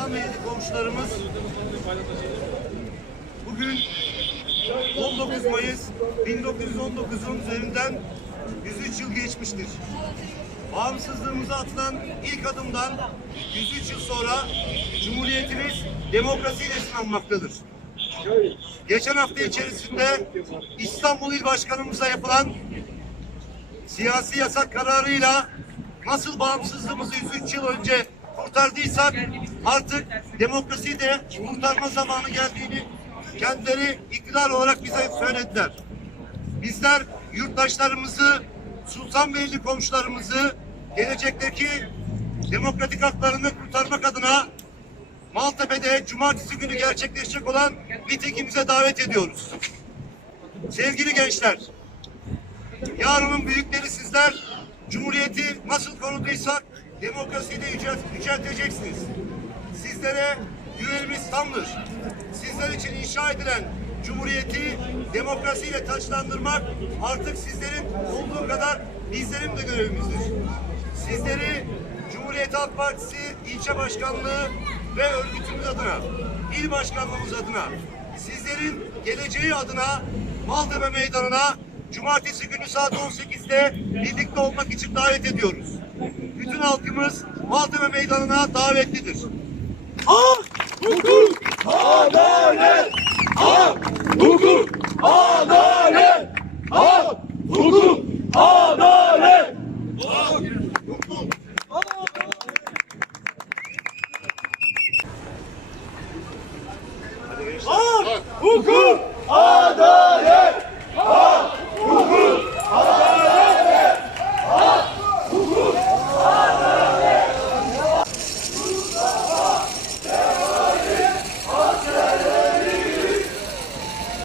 Sultanbeyli komşularımız bugün 19 Mayıs 1919'un üzerinden 103 yıl geçmiştir. Bağımsızlığımıza atılan ilk adımdan 103 yıl sonra Cumhuriyetimiz demokrasiyle sınanmaktadır. Geçen hafta içerisinde İstanbul İl Başkanımıza yapılan siyasi yasak kararıyla nasıl bağımsızlığımızı 103 yıl önce kurtardıysak artık demokrasiyi de kurtarma zamanı geldiğini kendileri iktidar olarak bize söylediler. Bizler yurttaşlarımızı, Sultanbeyli komşularımızı gelecekteki demokratik haklarını kurtarmak adına Maltepe'de cumartesi günü gerçekleşecek olan mitingimize davet ediyoruz. Sevgili gençler, yarının büyükleri sizler Cumhuriyeti nasıl koruduysak demokrasiyi de yücelt- yücelteceksiniz. Sizlere güvenimiz tamdır. Sizler için inşa edilen Cumhuriyeti demokrasiyle taçlandırmak artık sizlerin olduğu kadar bizlerin de görevimizdir. Sizleri Cumhuriyet Halk Partisi ilçe başkanlığı ve örgütümüz adına, il başkanlığımız adına, sizlerin geleceği adına Maltepe Meydanı'na Cumartesi günü saat 18'de birlikte olmak için davet ediyoruz. Bütün halkımız Maltepe Meydanı'na davetlidir. Adalet! Hak! Hukuk! Adalet! Hak! Hukuk! Adalet! Hak! Hukuk!